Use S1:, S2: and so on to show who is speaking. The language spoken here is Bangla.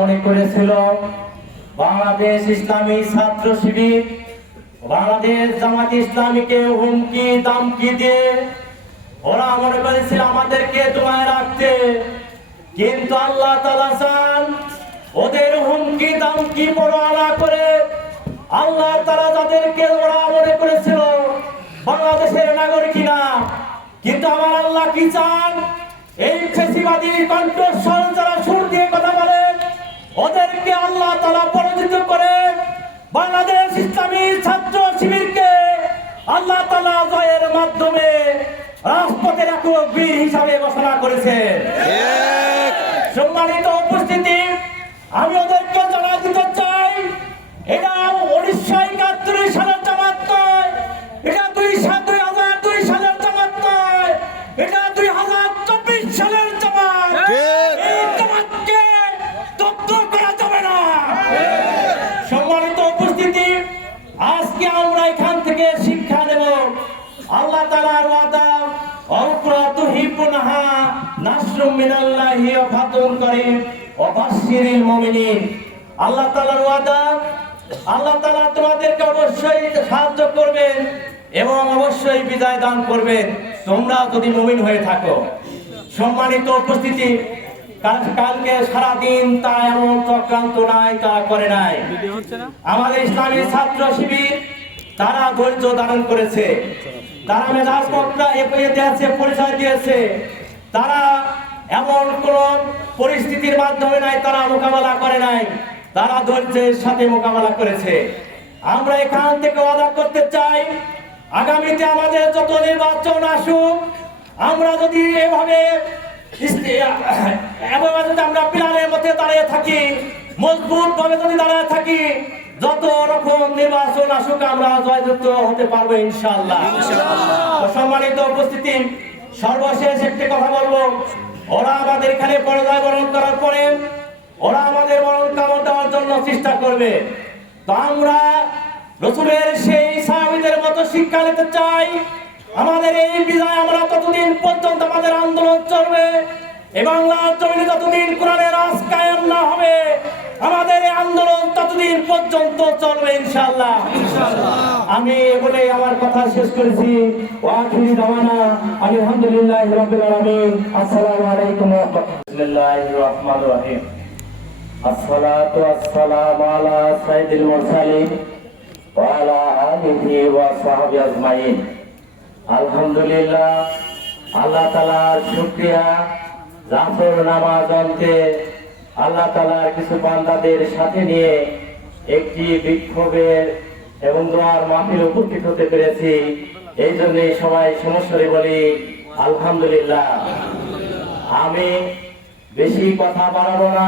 S1: মনে করেছিল, বাংলাদেশ ইসলামী ছাত্র শিবির, বাংলাদেশ জামাত ইসলামীকে হুমকি, দামকি দিয়ে ওরা মনে করেছিল আমাদেরকে তোমায় রাখতে। কিন্তু আল্লাহ তালা চান ওদের হুমকি, দামকি পড়া করে আল্লাহ তারা তাদেরকে ওরা মনে করেছিল বাংলাদেশের নাগরিক না কিন্তু আমার আল্লাহ কি চান? এই ফেসিবাদী কণ্ঠস্বর ওদেরকে আল্লাহ তালা পরাজিত করে বাংলাদেশ ইসলামী ছাত্র শিবিরকে আল্লাহ তালা জয়ের মাধ্যমে রাষ্ট্রপতির একক বীর হিসাবে ঘোষণা করেছে সম্মানিত উপস্থিতি, আমি ওদেরকে জানা দিতে চাই এটা উনিশশো আল্লাহ তাআলার ওয়াদা অকুরাতু হিবুনহা নাসরুম মিনাল্লাহি ওয়া ফাতুন করিম। ওয়া বাশশিরিল মুমিনিন আল্লাহ তাআলার ওয়াদা আল্লাহ তাআলা তোমাদেরকে অবশ্যই সাহায্য করবেন এবং অবশ্যই বিজয় দান করবেন। তোমরা যদি মুমিন হয়ে থাকো সম্মানিত উপস্থিতি কাল- কালকে সারাদিন তা এমন চক্রান্ত নাই তা করে নাই। আমাদের ইসলামী ছাত্র শিবির তারা ধৈর্য ধারণ করেছে। তারা মেধার পত্রা দিয়েছে, পরিচয় দিয়েছে। তারা এমন কোন পরিস্থিতির মাধ্যমে নাই, তারা মোকাবেলা করে নাই। তারা ধৈর্যের সাথে মোকাবেলা করেছে। আমরা এখান থেকে ওয়াদা করতে চাই, আগামীতে আমাদের যত নির্বাচন আসুক, আমরা যদি এভাবে এভাবে যদি আমরা পিলারের মধ্যে দাঁড়িয়ে থাকি মজবুত ভাবে যদি দাঁড়িয়ে থাকি যত রকম নির্বাচন আসুক আমরা জয়যুক্ত হতে পারব ইনশাল্লাহ সম্মানিত উপস্থিতি সর্বশেষ একটি কথা বলব। ওরা আমাদের এখানে পর্যায় বরণ করার পরে ওরা আমাদের বরণ কামড় দেওয়ার জন্য চেষ্টা করবে। তো আমরা রসুলের সেই সাহাবিদের মতো শিক্ষা নিতে চাই। আমাদের এই বিজয় আমরা ততদিন পর্যন্ত আমাদের আন্দোলন চলবে। এই বাংলার জমিনে যতদিন কোরআনের রাজ কায়েম না হবে। আমাদের এই আন্দোলন ততদিন পর্যন্ত চলবে ইনশাল্লাহ আমি বলে আমার কথা শেষ করেছি। ওয়াখিরি দাওয়ানা। আলহামদুলিল্লাহ রাব্বিল আলামিন। আসসালামু আলাইকুম ওয়া বিসমিল্লাহির রহমানির রহিম আসসালাতু ওয়াসসালামু আলা সাইয়্যিদিল মুরসালিন ওয়া আলা আলিহি ওয়া সাহবিহি আজমাইন। আলহামদুলিল্লাহ, আল্লাহ তালার শুক্রিয়া, জাফর নামাজ অন্তে আল্লাহ তালার কিছু বান্দাদের সাথে নিয়ে একটি বিক্ষোভের এবং দোয়ার মাহফিল উপস্থিত হতে পেরেছি। এই জন্য সবাই সমস্যারে বলি, আলহামদুলিল্লাহ। আমি বেশি কথা বাড়াবো না।